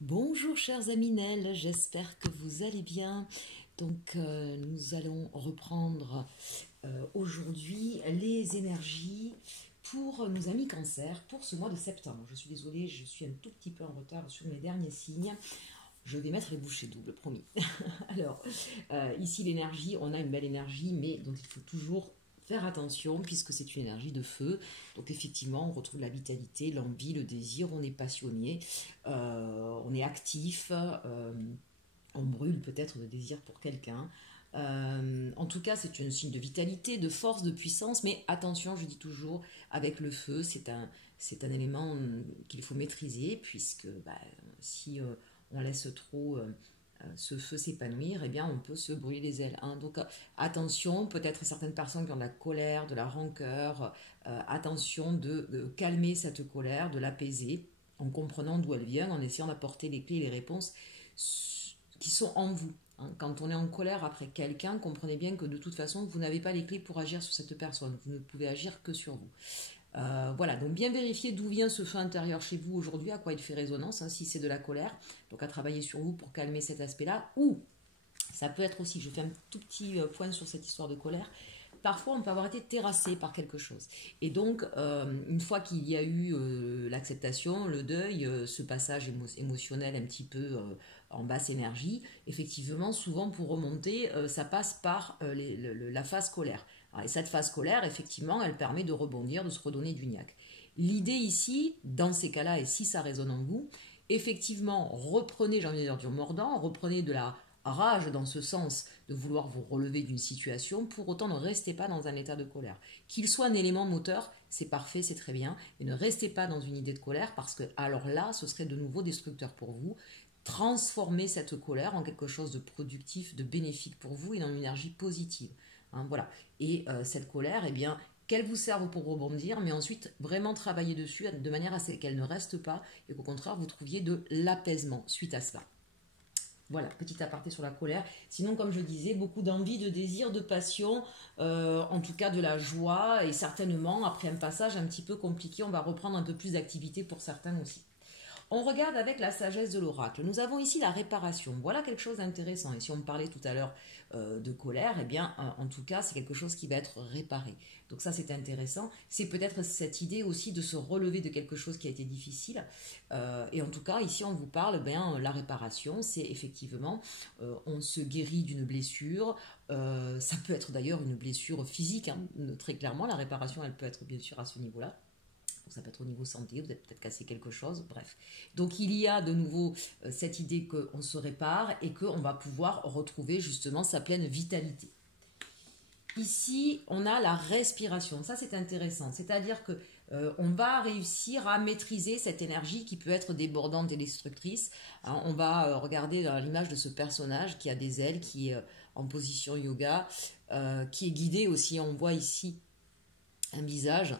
Bonjour chers Aminel, j'espère que vous allez bien. Nous allons reprendre aujourd'hui les énergies pour nos amis cancer pour ce mois de septembre. Je suis désolée, je suis un tout petit peu en retard sur mes derniers signes. Je vais mettre les bouchées doubles, promis. Alors, ici l'énergie, on a une belle énergie, mais dont il faut toujours faire attention puisque c'est une énergie de feu. Donc effectivement, on retrouve la vitalité, l'envie, le désir, on est passionné, on est actif, on brûle peut-être de désir pour quelqu'un. En tout cas, c'est un signe de vitalité, de force, de puissance, mais attention, je dis toujours, avec le feu, c'est un élément qu'il faut maîtriser, puisque si on laisse trop ce feu s'épanouir, eh bien on peut se brûler les ailes. Hein. Donc attention, peut-être certaines personnes qui ont de la colère, de la rancœur, attention de calmer cette colère, de l'apaiser, en comprenant d'où elle vient, en essayant d'apporter les clés et les réponses qui sont en vous. Hein. Quand on est en colère après quelqu'un, comprenez bien que de toute façon, vous n'avez pas les clés pour agir sur cette personne. Vous ne pouvez agir que sur vous. Voilà, donc bien vérifier d'où vient ce feu intérieur chez vous aujourd'hui, à quoi il fait résonance, hein, si c'est de la colère, donc à travailler sur vous pour calmer cet aspect-là, ou ça peut être aussi, je fais un tout petit point sur cette histoire de colère, parfois on peut avoir été terrassé par quelque chose. Et donc, une fois qu'il y a eu l'acceptation, le deuil, ce passage émotionnel un petit peu en basse énergie, effectivement, souvent pour remonter, ça passe par la phase colère. Alors, et cette phase colère, effectivement, elle permet de rebondir, de se redonner du niaque. L'idée ici, dans ces cas-là, et si ça résonne en vous, effectivement, reprenez, j'ai envie de dire du mordant, reprenez de la rage dans ce sens de vouloir vous relever d'une situation, pour autant ne restez pas dans un état de colère. Qu'il soit un élément moteur, c'est parfait, c'est très bien, mais ne restez pas dans une idée de colère parce que alors là, ce serait de nouveau destructeur pour vous. Transformez cette colère en quelque chose de productif, de bénéfique pour vous et dans une énergie positive. Hein, voilà. Et cette colère, eh bien, qu'elle vous serve pour rebondir, mais ensuite vraiment travailler dessus de manière à ce qu'elle ne reste pas et qu'au contraire vous trouviez de l'apaisement suite à cela. Voilà, petit aparté sur la colère. Sinon, comme je disais, beaucoup d'envie, de désir, de passion, en tout cas de la joie, et certainement, après un passage un petit peu compliqué, on va reprendre un peu plus d'activité pour certains aussi. On regarde avec la sagesse de l'oracle. Nous avons ici la réparation. Voilà quelque chose d'intéressant. Et si on me parlait tout à l'heure de colère, eh bien, en tout cas, c'est quelque chose qui va être réparé. Donc ça, c'est intéressant. C'est peut-être cette idée aussi de se relever de quelque chose qui a été difficile. Et en tout cas, ici, on vous parle, bien, la réparation, c'est effectivement, on se guérit d'une blessure. Ça peut être d'ailleurs une blessure physique, hein, très clairement. La réparation, elle peut être bien sûr à ce niveau-là. Donc ça peut être au niveau santé, vous avez peut-être cassé quelque chose, bref. Donc il y a de nouveau cette idée qu'on se répare et qu'on va pouvoir retrouver justement sa pleine vitalité. Ici, on a la respiration. Ça, c'est intéressant. C'est-à-dire que on va réussir à maîtriser cette énergie qui peut être débordante et destructrice. Hein, on va regarder dans l'image de ce personnage qui a des ailes, qui est en position yoga, qui est guidé aussi. On voit ici un visage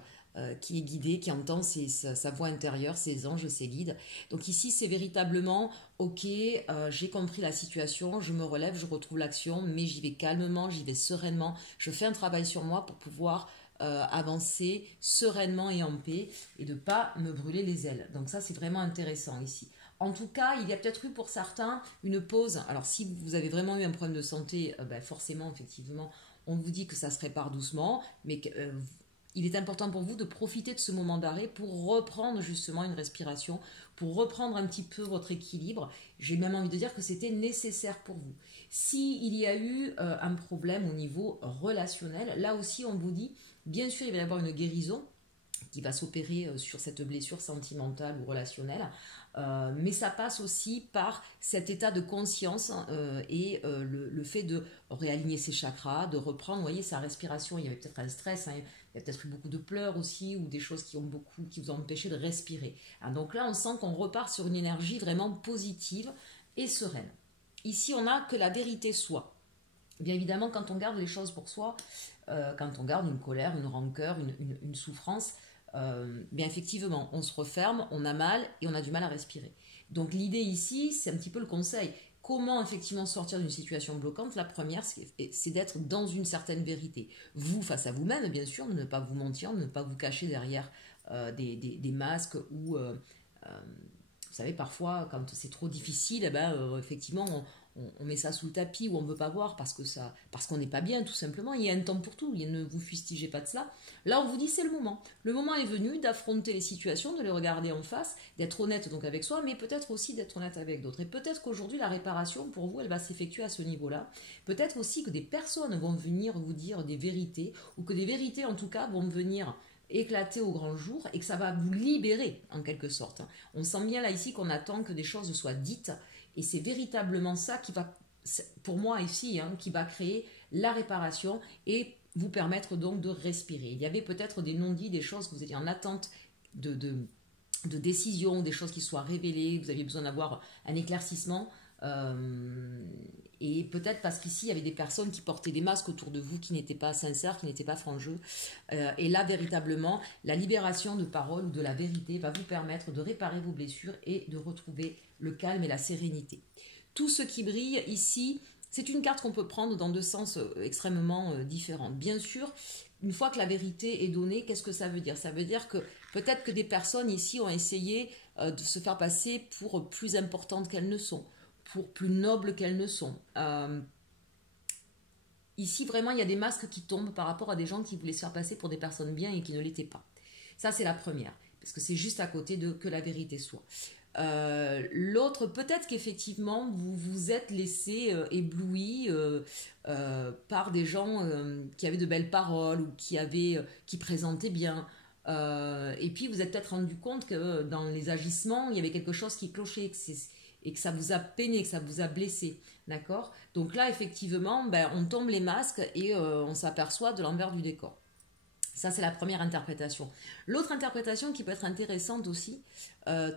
qui est guidé, qui entend sa voix intérieure, ses anges, ses guides. Donc ici, c'est véritablement, ok, j'ai compris la situation, je me relève, je retrouve l'action, mais j'y vais calmement, j'y vais sereinement, je fais un travail sur moi pour pouvoir avancer sereinement et en paix et de ne pas me brûler les ailes. Donc ça, c'est vraiment intéressant ici. En tout cas, il y a peut-être eu pour certains une pause. Alors si vous avez vraiment eu un problème de santé, forcément, effectivement, on vous dit que ça se répare doucement, mais que, il est important pour vous de profiter de ce moment d'arrêt pour reprendre justement une respiration, pour reprendre un petit peu votre équilibre. J'ai même envie de dire que c'était nécessaire pour vous. S'il y a eu un problème au niveau relationnel, là aussi on vous dit, bien sûr il va y avoir une guérison qui va s'opérer sur cette blessure sentimentale ou relationnelle, mais ça passe aussi par cet état de conscience et le fait de réaligner ses chakras, de reprendre, vous voyez, sa respiration. Il y avait peut-être un stress, hein, il y a peut-être eu beaucoup de pleurs aussi, ou des choses qui vous ont empêché de respirer. Hein, donc là, on sent qu'on repart sur une énergie vraiment positive et sereine. Ici, on a que la vérité soit. Bien évidemment, quand on garde les choses pour soi, quand on garde une colère, une rancœur, une souffrance, bien effectivement, on se referme, on a mal et on a du mal à respirer. Donc l'idée ici, c'est un petit peu le conseil. Comment effectivement sortir d'une situation bloquante? La première, c'est d'être dans une certaine vérité. Vous, face à vous-même, bien sûr, de ne pas vous mentir, de ne pas vous cacher derrière des masques ou savez, parfois, quand c'est trop difficile, eh ben, effectivement, on met ça sous le tapis ou on ne veut pas voir parce qu'on n'est pas bien, tout simplement. Il y a un temps pour tout, ne vous fustigez pas de cela. Là, on vous dit c'est le moment. Le moment est venu d'affronter les situations, de les regarder en face, d'être honnête donc avec soi, mais peut-être aussi d'être honnête avec d'autres. Et peut-être qu'aujourd'hui, la réparation, pour vous, elle va s'effectuer à ce niveau-là. Peut-être aussi que des personnes vont venir vous dire des vérités, ou que des vérités, en tout cas, vont venir éclater au grand jour et que ça va vous libérer, en quelque sorte. On sent bien là, ici, qu'on attend que des choses soient dites. Et c'est véritablement ça qui va, pour moi ici, qui va créer la réparation et vous permettre donc de respirer. Il y avait peut-être des non-dits, des choses que vous étiez en attente de décision, des choses qui soient révélées, vous aviez besoin d'avoir un éclaircissement. Et peut-être parce qu'ici, il y avait des personnes qui portaient des masques autour de vous, qui n'étaient pas sincères, qui n'étaient pas francs-jeux. Et là, véritablement, la libération de parole ou de la vérité va vous permettre de réparer vos blessures et de retrouver le calme et la sérénité. Tout ce qui brille ici, c'est une carte qu'on peut prendre dans deux sens extrêmement différents. Bien sûr, une fois que la vérité est donnée, qu'est-ce que ça veut dire? Ça veut dire que peut-être que des personnes ici ont essayé de se faire passer pour plus importantes qu'elles ne sont, pour plus nobles qu'elles ne sont. Ici, vraiment, il y a des masques qui tombent par rapport à des gens qui voulaient se faire passer pour des personnes bien et qui ne l'étaient pas. Ça, c'est la première, parce que c'est juste à côté de que la vérité soit. L'autre, peut-être qu'effectivement, vous vous êtes laissé ébloui par des gens qui avaient de belles paroles ou qui présentaient bien. Et puis, vous êtes peut-être rendu compte que dans les agissements, il y avait quelque chose qui clochait, et que ça vous a peiné, que ça vous a blessé. D'accord? Donc là, effectivement, on tombe les masques et on s'aperçoit de l'envers du décor. Ça, c'est la première interprétation. L'autre interprétation qui peut être intéressante aussi,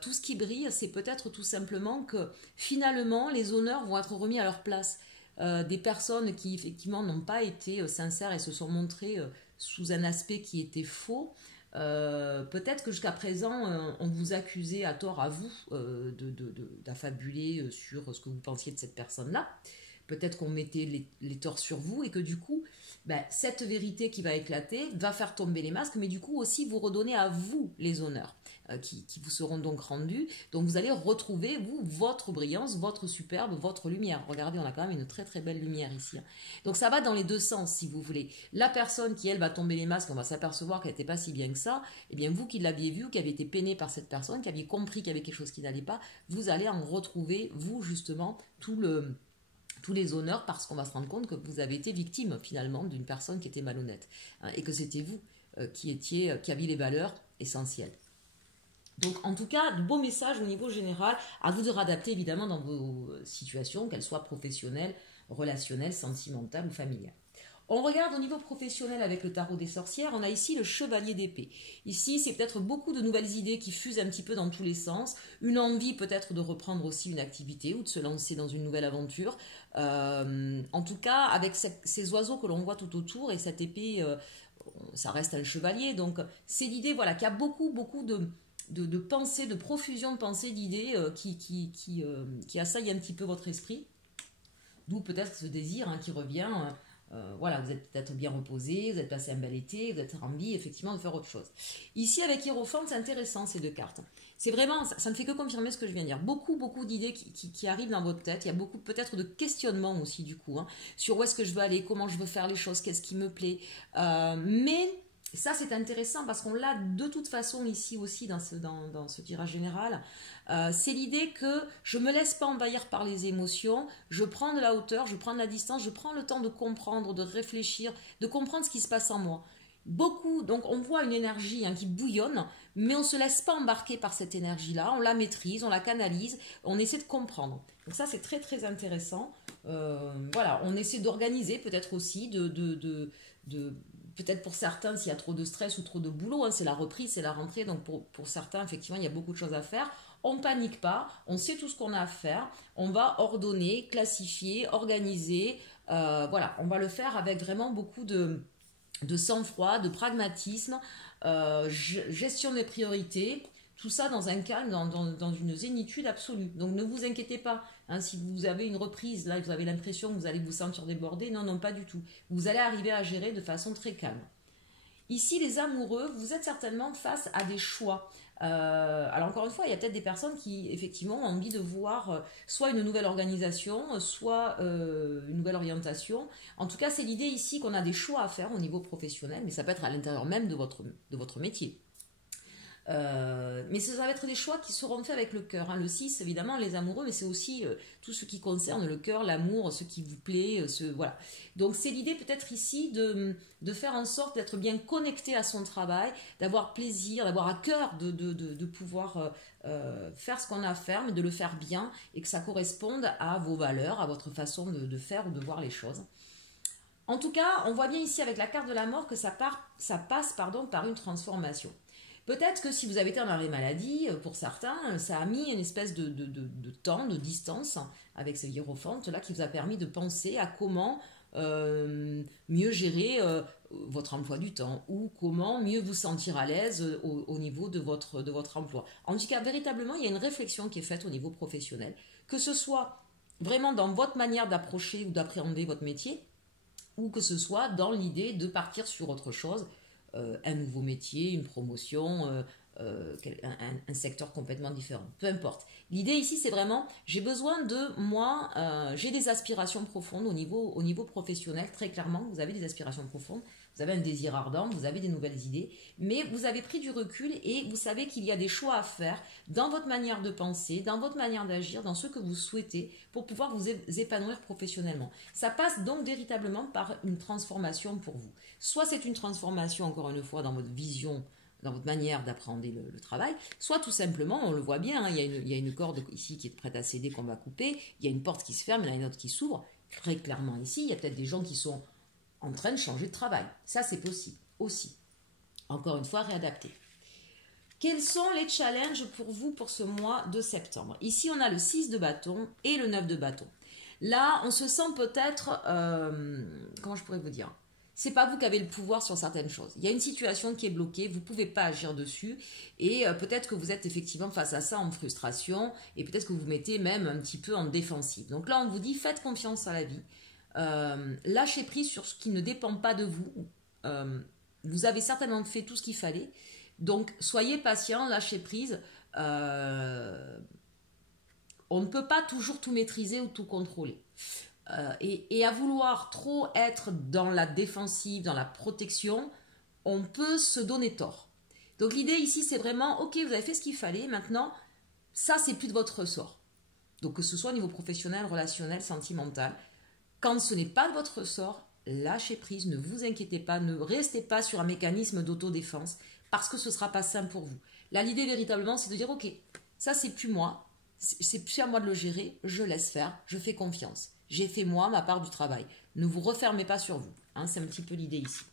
tout ce qui brille, c'est peut-être tout simplement que finalement, les honneurs vont être remis à leur place. Des personnes qui, effectivement, n'ont pas été sincères et se sont montrées sous un aspect qui était faux. Peut-être que jusqu'à présent, on vous accusait à tort à vous d'affabuler sur ce que vous pensiez de cette personne-là. Peut-être qu'on mettait les torts sur vous et que du coup, cette vérité qui va éclater va faire tomber les masques, mais du coup aussi vous redonner à vous les honneurs qui vous seront donc rendus. Donc vous allez retrouver, vous, votre brillance, votre superbe, votre lumière. Regardez, on a quand même une très très belle lumière ici. Donc ça va dans les deux sens, si vous voulez. La personne qui, elle, va tomber les masques, on va s'apercevoir qu'elle n'était pas si bien que ça, et bien vous qui l'aviez vu, qui avez été peiné par cette personne, qui aviez compris qu'il y avait quelque chose qui n'allait pas, vous allez en retrouver, vous, justement, tous les honneurs, parce qu'on va se rendre compte que vous avez été victime finalement d'une personne qui était malhonnête, et que c'était vous qui aviez les valeurs essentielles. Donc en tout cas, de beaux messages au niveau général, à vous de réadapter évidemment dans vos situations, qu'elles soient professionnelles, relationnelles, sentimentales ou familiales. On regarde au niveau professionnel avec le tarot des sorcières, on a ici le chevalier d'épée. Ici, c'est peut-être beaucoup de nouvelles idées qui fusent un petit peu dans tous les sens, une envie peut-être de reprendre aussi une activité ou de se lancer dans une nouvelle aventure. En tout cas, avec ces oiseaux que l'on voit tout autour et cette épée, ça reste un chevalier. Donc, c'est l'idée voilà, qu'il y a beaucoup de pensées, de profusion de pensées, d'idées qui assaillent un petit peu votre esprit. D'où peut-être ce désir qui revient. Voilà, vous êtes peut-être bien reposé, vous êtes passé un bel été, vous êtes envie effectivement de faire autre chose. Ici avec Hiérophante, c'est intéressant ces deux cartes. C'est vraiment, ça ne fait que confirmer ce que je viens de dire. Beaucoup d'idées qui arrivent dans votre tête. Il y a beaucoup peut-être de questionnements aussi du coup, sur où est-ce que je veux aller, comment je veux faire les choses, qu'est-ce qui me plaît. Mais ça c'est intéressant parce qu'on l'a de toute façon ici aussi dans ce tirage général. C'est l'idée que je ne me laisse pas envahir par les émotions, je prends de la hauteur, je prends de la distance, je prends le temps de comprendre, de réfléchir, de comprendre ce qui se passe en moi. Donc on voit une énergie qui bouillonne, mais on ne se laisse pas embarquer par cette énergie-là, on la maîtrise, on la canalise, on essaie de comprendre. Donc ça c'est très très intéressant. Voilà, on essaie d'organiser peut-être aussi, peut-être pour certains s'il y a trop de stress ou trop de boulot, c'est la reprise, c'est la rentrée, donc pour certains effectivement il y a beaucoup de choses à faire. On ne panique pas, on sait tout ce qu'on a à faire, on va ordonner, classifier, organiser, voilà, on va le faire avec vraiment beaucoup de sang-froid, de pragmatisme, gestion des priorités, tout ça dans un calme, dans une zénitude absolue. Donc ne vous inquiétez pas, si vous avez une reprise, là vous avez l'impression que vous allez vous sentir débordé, non, pas du tout. Vous allez arriver à gérer de façon très calme. Ici, les amoureux, vous êtes certainement face à des choix. Alors encore une fois, il y a peut-être des personnes qui effectivement ont envie de voir soit une nouvelle organisation, soit une nouvelle orientation. En tout cas, c'est l'idée ici qu'on a des choix à faire au niveau professionnel, mais ça peut être à l'intérieur même de votre métier. Mais ça va être des choix qui seront faits avec le cœur. Hein. Le 6, évidemment, les amoureux, mais c'est aussi tout ce qui concerne le cœur, l'amour, ce qui vous plaît. Voilà. Donc c'est l'idée peut-être ici de faire en sorte d'être bien connecté à son travail, d'avoir plaisir, d'avoir à cœur de pouvoir faire ce qu'on a à faire, mais de le faire bien et que ça corresponde à vos valeurs, à votre façon de faire ou de voir les choses. En tout cas, on voit bien ici avec la carte de la mort que ça passe par une transformation. Peut-être que si vous avez été en arrêt maladie, pour certains, ça a mis une espèce de temps, de distance avec ce hiérophante-là qui vous a permis de penser à comment mieux gérer votre emploi du temps ou comment mieux vous sentir à l'aise au niveau de votre emploi. En tout cas, véritablement, il y a une réflexion qui est faite au niveau professionnel, que ce soit vraiment dans votre manière d'approcher ou d'appréhender votre métier, ou que ce soit dans l'idée de partir sur autre chose, un nouveau métier, une promotion, un secteur complètement différent. Peu importe. L'idée ici, c'est vraiment, j'ai besoin de moi, j'ai des aspirations profondes au niveau professionnel, très clairement, vous avez des aspirations profondes, vous avez un désir ardent, vous avez des nouvelles idées, mais vous avez pris du recul et vous savez qu'il y a des choix à faire dans votre manière de penser, dans votre manière d'agir, dans ce que vous souhaitez pour pouvoir vous épanouir professionnellement. Ça passe donc véritablement par une transformation pour vous. Soit c'est une transformation, encore une fois, dans votre vision, dans votre manière d'appréhender le travail, soit tout simplement, on le voit bien, hein, il y a une corde ici qui est prête à céder qu'on va couper, il y a une porte qui se ferme, il y en a une autre qui s'ouvre. Très clairement ici, il y a peut-être des gens qui sont en train de changer de travail. Ça, c'est possible aussi. Encore une fois, réadapter. Quels sont les challenges pour vous pour ce mois de septembre? Ici, on a le 6 de bâton et le 9 de bâton. Là, on se sent peut-être, comment je pourrais vous dire, c'est pas vous qui avez le pouvoir sur certaines choses. Il y a une situation qui est bloquée, vous ne pouvez pas agir dessus et peut-être que vous êtes effectivement face à ça en frustration et peut-être que vous vous mettez même un petit peu en défensive. Donc là, on vous dit faites confiance à la vie. Lâchez prise sur ce qui ne dépend pas de vous. Vous avez certainement fait tout ce qu'il fallait. Donc, soyez patient, lâchez prise. On ne peut pas toujours tout maîtriser ou tout contrôler. Et à vouloir trop être dans la défensive, dans la protection, on peut se donner tort. Donc, l'idée ici, c'est vraiment, ok, vous avez fait ce qu'il fallait, maintenant, ça, c'est plus de votre ressort. Donc, que ce soit au niveau professionnel, relationnel, sentimental, quand ce n'est pas de votre ressort, lâchez prise, ne vous inquiétez pas, ne restez pas sur un mécanisme d'autodéfense parce que ce ne sera pas simple pour vous. Là, l'idée véritablement, c'est de dire, ok, ça c'est plus moi, c'est plus à moi de le gérer, je laisse faire, je fais confiance. J'ai fait moi ma part du travail. Ne vous refermez pas sur vous. Hein, c'est un petit peu l'idée ici.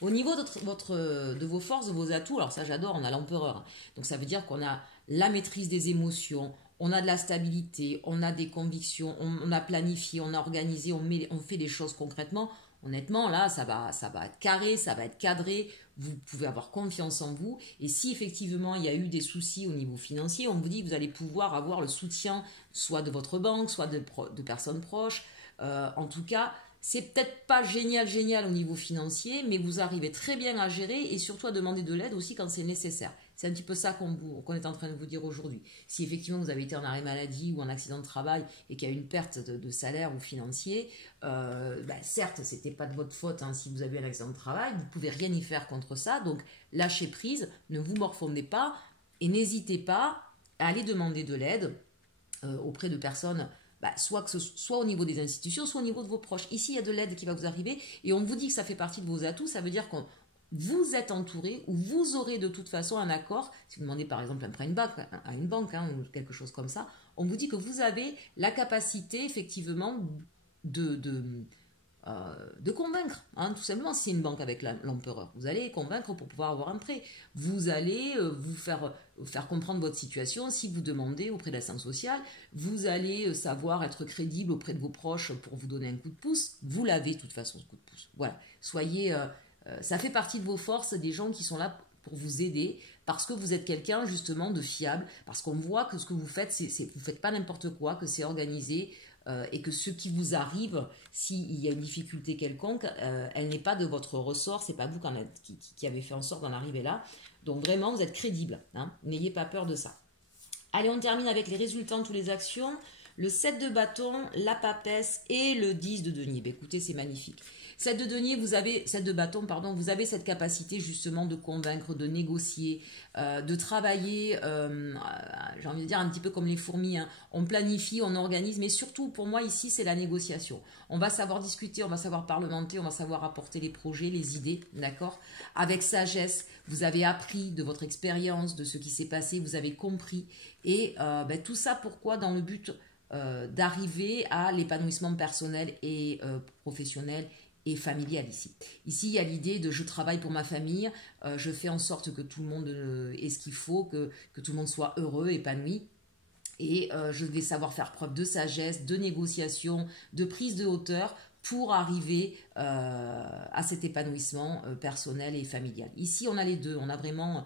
Au niveau de vos forces, de vos atouts, alors ça j'adore, on a l'empereur. Donc ça veut dire qu'on a la maîtrise des émotions, on a de la stabilité, on a des convictions, on a planifié, on a organisé, on fait des choses concrètement. Honnêtement, là, ça va être carré, ça va être cadré, vous pouvez avoir confiance en vous. Et si effectivement il y a eu des soucis au niveau financier, on vous dit que vous allez pouvoir avoir le soutien soit de votre banque, soit de personnes proches. En tout cas, c'est peut-être pas génial au niveau financier, mais vous arrivez très bien à gérer et surtout à demander de l'aide aussi quand c'est nécessaire. C'est un petit peu ça qu'on est en train de vous dire aujourd'hui. Si effectivement vous avez été en arrêt maladie ou en accident de travail et qu'il y a une perte de salaire ou financier, certes, ce n'était pas de votre faute si vous avez un accident de travail, vous ne pouvez rien y faire contre ça, donc lâchez prise, ne vous morfondez pas et n'hésitez pas à aller demander de l'aide auprès de personnes, soit au niveau des institutions, soit au niveau de vos proches. Ici, il y a de l'aide qui va vous arriver et on vous dit que ça fait partie de vos atouts, ça veut dire qu'on vous êtes entouré ou vous aurez de toute façon un accord. Si vous demandez par exemple un prêt à une banque ou quelque chose comme ça, on vous dit que vous avez la capacité effectivement de convaincre. Tout simplement, si c'est une banque avec l'empereur, vous allez convaincre pour pouvoir avoir un prêt. Vous allez vous faire comprendre votre situation. Si vous demandez auprès de l'assistance sociale, vous allez savoir être crédible auprès de vos proches pour vous donner un coup de pouce. Vous l'avez de toute façon, ce coup de pouce. Voilà. Soyez... ça fait partie de vos forces, des gens qui sont là pour vous aider, parce que vous êtes quelqu'un justement de fiable, parce qu'on voit que ce que vous faites, vous ne faites pas n'importe quoi, que c'est organisé, et que ce qui vous arrive, s'il y a une difficulté quelconque, elle n'est pas de votre ressort, c'est pas vous qui avez fait en sorte d'en arriver là. Donc vraiment, vous êtes crédible. Hein. N'ayez pas peur de ça. Allez, on termine avec les résultats de toutes les actions. Le 7 de bâton, la papesse et le 10 de denier. Ben, écoutez, c'est magnifique. 7 de denier, 7 de bâton, pardon, vous avez cette capacité justement de convaincre, de négocier, de travailler, j'ai envie de dire un petit peu comme les fourmis. Hein. On planifie, on organise, mais surtout pour moi ici, c'est la négociation. On va savoir discuter, on va savoir parlementer, on va savoir apporter les projets, les idées, d'accord? Avec sagesse, vous avez appris de votre expérience, de ce qui s'est passé, vous avez compris. Et tout ça, pourquoi? Dans le but d'arriver à l'épanouissement personnel et professionnel et familial ici. Ici, il y a l'idée de je travaille pour ma famille, je fais en sorte que tout le monde ait ce qu'il faut, que tout le monde soit heureux, épanoui. Et je vais savoir faire preuve de sagesse, de négociation, de prise de hauteur pour arriver à cet épanouissement personnel et familial. Ici, on a les deux. On a vraiment...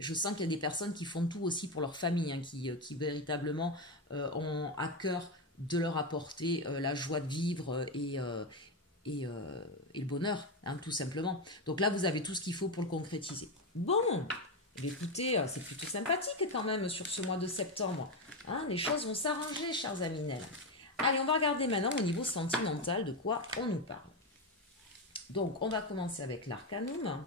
je sens qu'il y a des personnes qui font tout aussi pour leur famille, hein, qui véritablement ont à cœur de leur apporter la joie de vivre et le bonheur, hein, tout simplement. Donc là, vous avez tout ce qu'il faut pour le concrétiser. Bon, écoutez, c'est plutôt sympathique quand même sur ce mois de septembre. Hein, les choses vont s'arranger, chers Aminel. Allez, on va regarder maintenant au niveau sentimental de quoi on nous parle. Donc, on va commencer avec l'arcanum.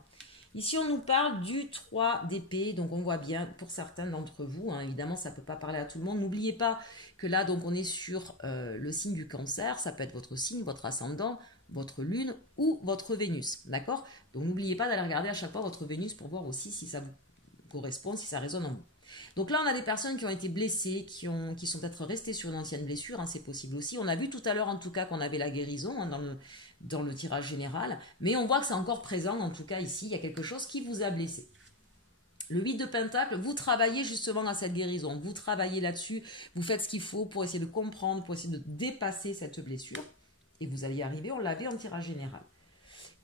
Ici, on nous parle du 3 d'épée, donc on voit bien pour certains d'entre vous, hein, évidemment, ça ne peut pas parler à tout le monde. N'oubliez pas que là, donc, on est sur le signe du cancer, ça peut être votre signe, votre ascendant, votre lune ou votre Vénus, d'accord? Donc, n'oubliez pas d'aller regarder à chaque fois votre Vénus pour voir aussi si ça vous correspond, si ça résonne en vous. Donc là, on a des personnes qui ont été blessées, qui sont peut-être restées sur une ancienne blessure, hein, c'est possible aussi. On a vu tout à l'heure, en tout cas, qu'on avait la guérison hein, dans le tirage général, mais on voit que c'est encore présent, en tout cas ici, il y a quelque chose qui vous a blessé. Le 8 de Pentacle, vous travaillez justement à cette guérison, vous travaillez là-dessus, vous faites ce qu'il faut pour essayer de comprendre, pour essayer de dépasser cette blessure, et vous allez y arriver, on l'avait en tirage général.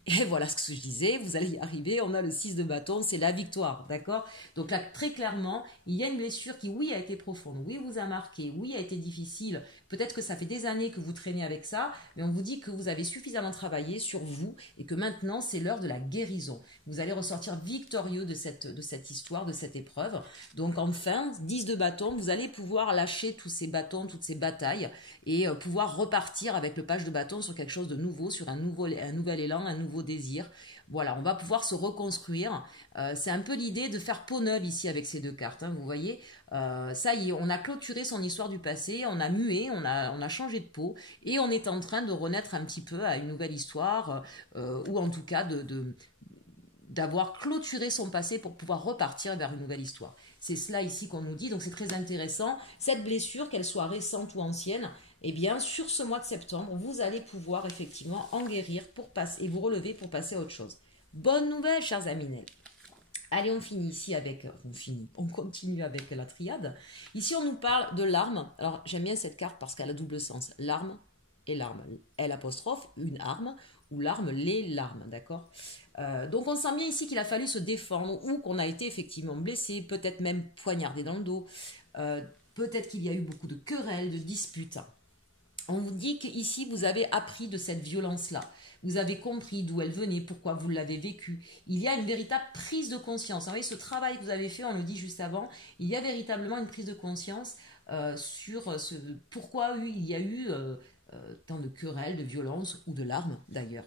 Et voilà ce que je disais, vous allez y arriver, on a le 6 de bâton, c'est la victoire, d'accord? Donc là, très clairement, il y a une blessure qui, oui, a été profonde, oui, vous a marqué, oui, a été difficile. Peut-être que ça fait des années que vous traînez avec ça, mais on vous dit que vous avez suffisamment travaillé sur vous et que maintenant, c'est l'heure de la guérison. Vous allez ressortir victorieux de cette histoire, de cette épreuve. Donc enfin, 10 de bâton, vous allez pouvoir lâcher tous ces bâtons, toutes ces batailles et pouvoir repartir avec le page de bâton sur quelque chose de nouveau, sur un nouvel élan, un nouveau désir. Voilà, on va pouvoir se reconstruire. C'est un peu l'idée de faire peau neuve ici avec ces deux cartes. Hein, vous voyez, ça y est, on a clôturé son histoire du passé, on a mué, on a changé de peau et on est en train de renaître un petit peu à une nouvelle histoire ou en tout cas d'avoir clôturé son passé pour pouvoir repartir vers une nouvelle histoire. C'est cela ici qu'on nous dit, donc c'est très intéressant. Cette blessure, qu'elle soit récente ou ancienne, eh bien, sur ce mois de septembre, vous allez pouvoir effectivement en guérir pour passer et vous relever pour passer à autre chose. Bonne nouvelle, chers Aminel. Allez, on finit ici avec... On continue avec la triade. Ici, on nous parle de l'arme. Alors, j'aime bien cette carte parce qu'elle a double sens. L'arme et l'arme. L apostrophe, une arme, ou l'arme, les larmes, d'accord? Donc, on sent bien ici qu'il a fallu se défendre ou qu'on a été effectivement blessé, peut-être même poignardé dans le dos. Peut-être qu'il y a eu beaucoup de querelles, de disputes. On vous dit qu'ici, vous avez appris de cette violence-là. Vous avez compris d'où elle venait, pourquoi vous l'avez vécue. Il y a une véritable prise de conscience. Vous voyez, ce travail que vous avez fait, on le dit juste avant, il y a véritablement une prise de conscience sur pourquoi il y a eu tant de querelles, de violences ou de larmes d'ailleurs.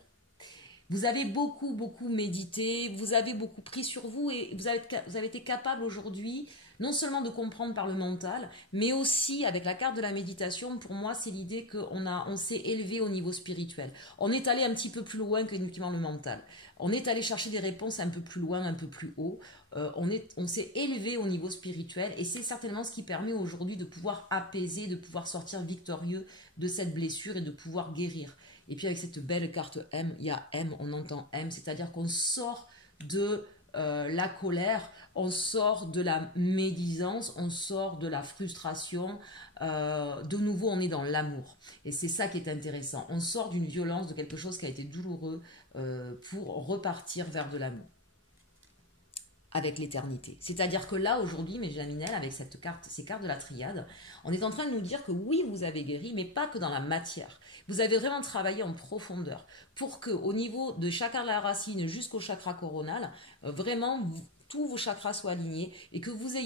Vous avez beaucoup, beaucoup médité, vous avez beaucoup pris sur vous et vous avez été capable aujourd'hui non seulement de comprendre par le mental, mais aussi avec la carte de la méditation, pour moi c'est l'idée qu'on s'est élevé au niveau spirituel. On est allé un petit peu plus loin que uniquement le mental. On est allé chercher des réponses un peu plus loin, un peu plus haut. On s'est élevé au niveau spirituel et c'est certainement ce qui permet aujourd'hui de pouvoir apaiser, de pouvoir sortir victorieux de cette blessure et de pouvoir guérir. Et puis avec cette belle carte M, il y a M, on entend M, c'est-à-dire qu'on sort de la colère, on sort de la médisance, on sort de la frustration, de nouveau on est dans l'amour. Et c'est ça qui est intéressant, on sort d'une violence, de quelque chose qui a été douloureux pour repartir vers de l'amour. Avec l'éternité. C'est-à-dire que là, aujourd'hui, mes Jaminel, avec ces cartes de la triade, on est en train de nous dire que oui, vous avez guéri, mais pas que dans la matière. Vous avez vraiment travaillé en profondeur pour que, au niveau de chakra de la racine jusqu'au chakra coronal, vraiment, tous vos chakras soient alignés et que vous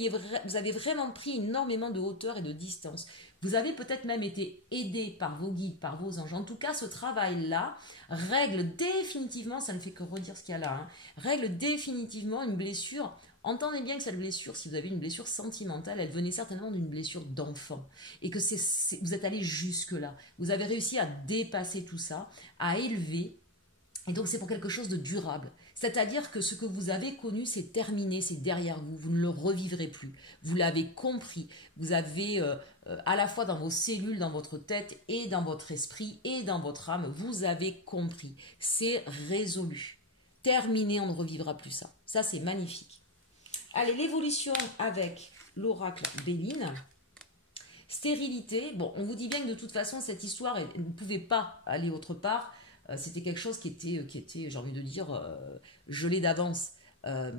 avez vraiment pris énormément de hauteur et de distance. Vous avez peut-être même été aidé par vos guides, par vos anges. En tout cas, ce travail-là règle définitivement, ça ne fait que redire ce qu'il y a là, hein, règle définitivement une blessure. Entendez bien que cette blessure, si vous avez une blessure sentimentale, elle venait certainement d'une blessure d'enfant. Et que vous êtes allé jusque-là. Vous avez réussi à dépasser tout ça, à élever. Et donc c'est pour quelque chose de durable. C'est-à-dire que ce que vous avez connu, c'est terminé, c'est derrière vous. Vous ne le revivrez plus. Vous l'avez compris. Vous avez à la fois dans vos cellules, dans votre tête et dans votre esprit et dans votre âme, vous avez compris. C'est résolu. Terminé, on ne revivra plus ça. Ça, c'est magnifique. Allez, l'évolution avec l'oracle Béline. Stérilité. Bon, on vous dit bien que de toute façon, cette histoire, elle ne pouvait pas aller autre part. C'était quelque chose qui était, j'ai envie de dire, gelé d'avance.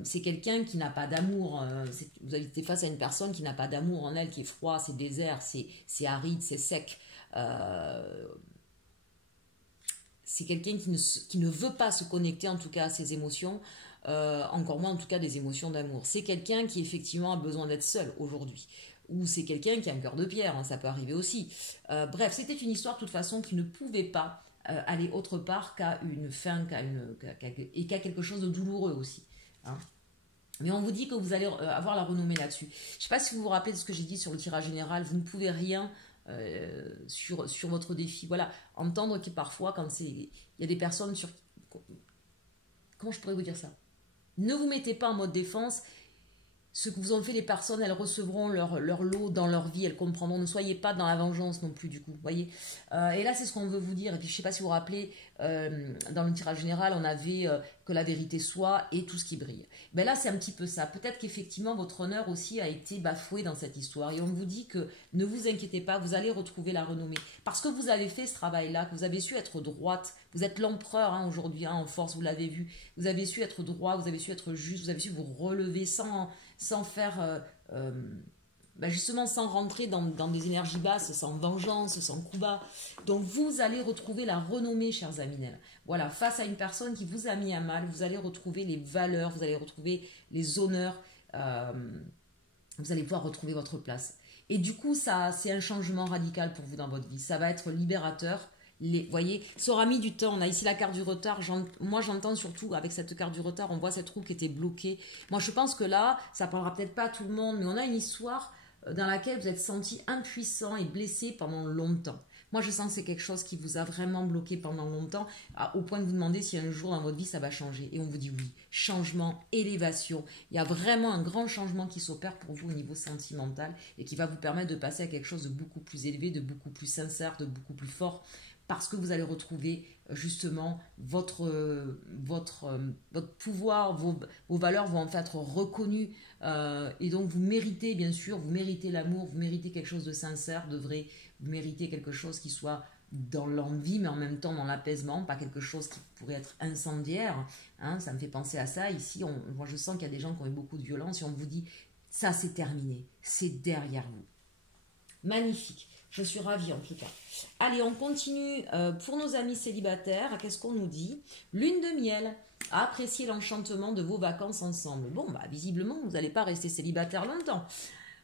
C'est quelqu'un qui n'a pas d'amour. Vous avez été face à une personne qui n'a pas d'amour en elle, qui est froid, c'est désert, c'est aride, c'est sec. C'est quelqu'un qui ne veut pas se connecter en tout cas à ses émotions. Encore moins en tout cas des émotions d'amour. C'est quelqu'un qui effectivement a besoin d'être seul aujourd'hui. Ou c'est quelqu'un qui a un cœur de pierre, hein, ça peut arriver aussi. Bref, c'était une histoire de toute façon qui ne pouvait pas aller autre part qu'à une fin, et qu'à quelque chose de douloureux aussi. Hein. Mais on vous dit que vous allez avoir la renommée là-dessus. Je ne sais pas si vous vous rappelez de ce que j'ai dit sur le tirage général, vous ne pouvez rien sur votre défi. Voilà, entendre que parfois, quand il y a des personnes sur... Comment je pourrais vous dire ça? Ne vous mettez pas en mode défense. Ce que vous ont fait les personnes, elles recevront leur lot dans leur vie, elles comprendront. Ne soyez pas dans la vengeance non plus du coup, voyez. Et là, c'est ce qu'on veut vous dire. Et puis, je ne sais pas si vous vous rappelez, dans le tirage général, on avait que la vérité soit et tout ce qui brille. Ben là, c'est un petit peu ça. Peut-être qu'effectivement, votre honneur aussi a été bafoué dans cette histoire. Et on vous dit que ne vous inquiétez pas, vous allez retrouver la renommée. Parce que vous avez fait ce travail-là, que vous avez su être droite. Vous êtes l'empereur hein, aujourd'hui, hein, en force, vous l'avez vu. Vous avez su être droit, vous avez su être juste, vous avez su vous relever sans faire, justement sans rentrer dans des énergies basses, sans vengeance, sans coup bas. Donc vous allez retrouver la renommée, chers Aminel. Voilà, face à une personne qui vous a mis à mal, vous allez retrouver les valeurs, vous allez retrouver les honneurs, vous allez pouvoir retrouver votre place. Et du coup, ça, c'est un changement radical pour vous dans votre vie. Ça va être libérateur. Vous voyez, ça aura mis du temps. On a ici la carte du retard. Moi, j'entends surtout avec cette carte du retard, on voit cette roue qui était bloquée. Moi, je pense que là, ça parlera peut-être pas à tout le monde, mais on a une histoire dans laquelle vous êtes senti impuissant et blessé pendant longtemps. Moi, je sens que c'est quelque chose qui vous a vraiment bloqué pendant longtemps, au point de vous demander si un jour dans votre vie, ça va changer. Et on vous dit oui, changement, élévation. Il y a vraiment un grand changement qui s'opère pour vous au niveau sentimental et qui va vous permettre de passer à quelque chose de beaucoup plus élevé, de beaucoup plus sincère, de beaucoup plus fort. Parce que vous allez retrouver justement votre pouvoir, vos valeurs vont en fait être reconnues. Et donc vous méritez, bien sûr, vous méritez l'amour, vous méritez quelque chose de sincère, de vrai, vous méritez quelque chose qui soit dans l'envie, mais en même temps dans l'apaisement, pas quelque chose qui pourrait être incendiaire. Hein, ça me fait penser à ça. Ici, moi je sens qu'il y a des gens qui ont eu beaucoup de violence et on vous dit, ça c'est terminé, c'est derrière vous. Magnifique. Je suis ravie en tout cas. Allez, on continue pour nos amis célibataires. Qu'est-ce qu'on nous dit? Lune de miel. Appréciez l'enchantement de vos vacances ensemble. Bon, visiblement, vous n'allez pas rester célibataire longtemps.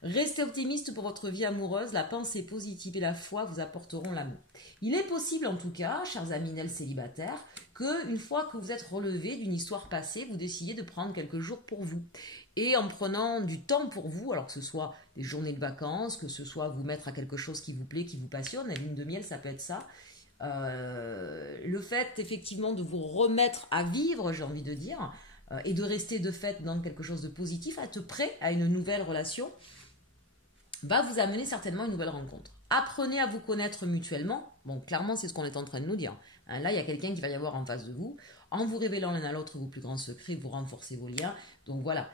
Restez optimiste pour votre vie amoureuse. La pensée positive et la foi vous apporteront l'amour. Il est possible en tout cas, chers amis célibataires, qu'une fois que vous êtes relevé d'une histoire passée, vous décidiez de prendre quelques jours pour vous. Et en prenant du temps pour vous, alors que ce soit des journées de vacances, que ce soit vous mettre à quelque chose qui vous plaît, qui vous passionne, la lune de miel, ça peut être ça. Le fait, effectivement, de vous remettre à vivre, j'ai envie de dire, et de rester de fait dans quelque chose de positif, à être prêt à une nouvelle relation, va vous amener certainement une nouvelle rencontre. Apprenez à vous connaître mutuellement. Bon, clairement, c'est ce qu'on est en train de nous dire. Hein, là, il y a quelqu'un qui va y avoir en face de vous. En vous révélant l'un à l'autre vos plus grands secrets, vous renforcez vos liens. Donc voilà.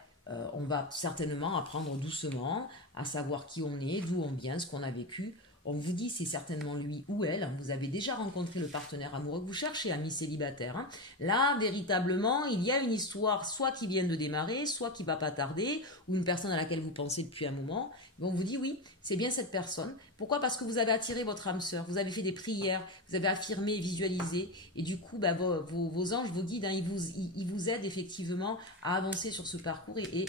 On va certainement apprendre doucement à savoir qui on est, d'où on vient, ce qu'on a vécu. On vous dit c'est certainement lui ou elle. Vous avez déjà rencontré le partenaire amoureux que vous cherchez, ami célibataire. Hein. Là, véritablement, il y a une histoire soit qui vient de démarrer, soit qui va pas tarder, ou une personne à laquelle vous pensez depuis un moment, Donc on vous dit oui, c'est bien cette personne. Pourquoi? Parce que vous avez attiré votre âme sœur, vous avez fait des prières, vous avez affirmé, visualisé, et du coup, bah, vos anges, vos guides, hein, ils vous aident effectivement à avancer sur ce parcours et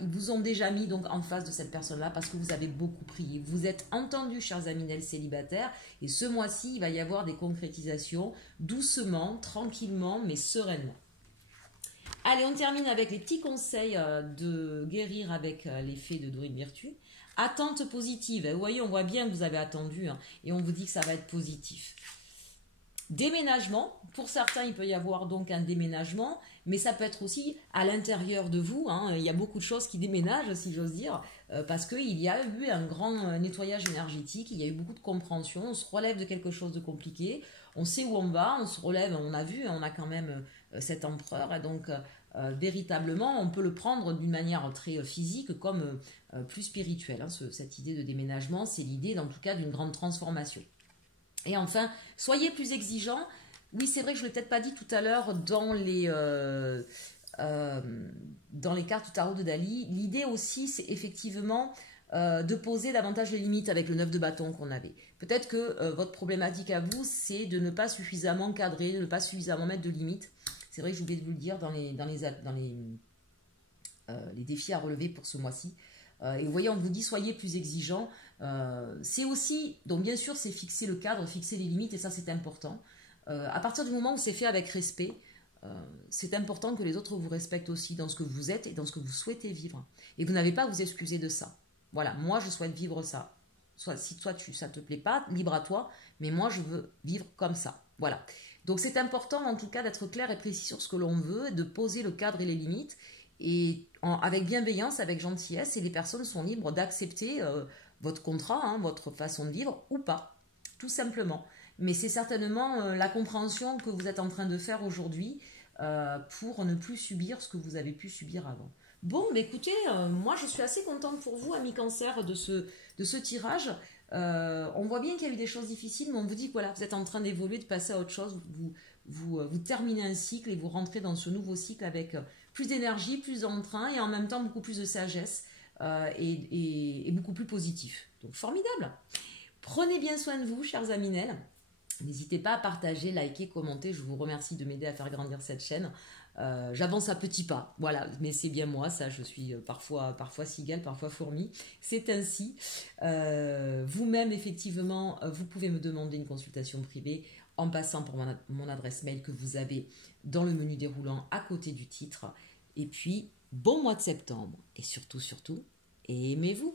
ils vous ont déjà mis donc en face de cette personne-là parce que vous avez beaucoup prié. Vous êtes entendus, chers Aminel célibataires, et ce mois-ci, il va y avoir des concrétisations doucement, tranquillement, mais sereinement. Allez, on termine avec les petits conseils de guérir avec les fées de Dorine Virtue. Attente positive. Vous voyez, on voit bien que vous avez attendu hein, et on vous dit que ça va être positif. Déménagement. Pour certains, il peut y avoir donc un déménagement, mais ça peut être aussi à l'intérieur de vous. Hein, il y a beaucoup de choses qui déménagent, si j'ose dire, parce qu'il y a eu un grand nettoyage énergétique, il y a eu beaucoup de compréhension, on se relève de quelque chose de compliqué, on sait où on va, on se relève, on a vu, on a quand même cet empereur, et donc véritablement, on peut le prendre d'une manière très physique comme plus spirituelle. Hein, cette idée de déménagement, c'est l'idée, en tout cas, d'une grande transformation. Et enfin, soyez plus exigeants. Oui, c'est vrai que je ne l'ai peut-être pas dit tout à l'heure dans les cartes du tarot de Dali. L'idée aussi, c'est effectivement de poser davantage les limites avec le 9 de bâton qu'on avait. Peut-être que votre problématique à vous, c'est de ne pas suffisamment cadrer, de ne pas suffisamment mettre de limites. C'est vrai que j'ai oublié de vous le dire dans les défis à relever pour ce mois-ci. Et vous voyez, on vous dit soyez plus exigeants. C'est aussi, donc bien sûr, c'est fixer le cadre, fixer les limites, et ça c'est important. À partir du moment où c'est fait avec respect, c'est important que les autres vous respectent aussi dans ce que vous êtes et dans ce que vous souhaitez vivre. Et vous n'avez pas à vous excuser de ça. Voilà, moi je souhaite vivre ça. Si toi ça te plaît pas, libre à toi, mais moi je veux vivre comme ça. Voilà. Donc c'est important en tout cas d'être clair et précis sur ce que l'on veut, de poser le cadre et les limites, et avec bienveillance, avec gentillesse, et les personnes sont libres d'accepter votre contrat, hein, votre façon de vivre ou pas, tout simplement. Mais c'est certainement la compréhension que vous êtes en train de faire aujourd'hui pour ne plus subir ce que vous avez pu subir avant. Bon, bah écoutez, moi je suis assez contente pour vous, amis cancer, de ce tirage. On voit bien qu'il y a eu des choses difficiles, mais on vous dit que voilà, vous êtes en train d'évoluer, de passer à autre chose. Vous terminez un cycle et vous rentrez dans ce nouveau cycle avec plus d'énergie, plus d'entrain et en même temps beaucoup plus de sagesse et beaucoup plus positif. Donc formidable. Prenez bien soin de vous, chers Aminel. N'hésitez pas à partager, liker, commenter. Je vous remercie de m'aider à faire grandir cette chaîne. J'avance à petits pas, voilà, mais c'est bien moi, ça, je suis parfois cigale, parfois fourmi, c'est ainsi. Vous-même, effectivement, vous pouvez me demander une consultation privée en passant pour mon adresse mail que vous avez dans le menu déroulant à côté du titre. Et puis, bon mois de septembre, et surtout, aimez-vous.